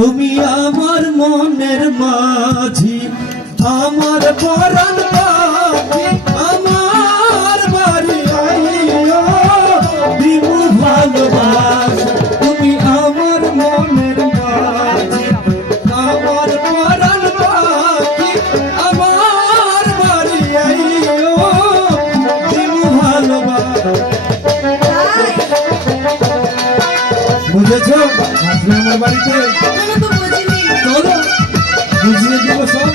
তুমি আমার মনের মাঝি, আমার পরাণ পাখি, আমার বাড়ি আইও দিবু ভালোবাসা। তুমি আমার মনের মাঝি, আমার পরাণ পাখি, আমার বাড়ি আইও দিবু ভালোবাসা। বুঝেছো? আসলে আমার বাড়িতে তো বুঝিনি। চলো বুঝিয়ে দিব সব।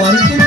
বাড়িতে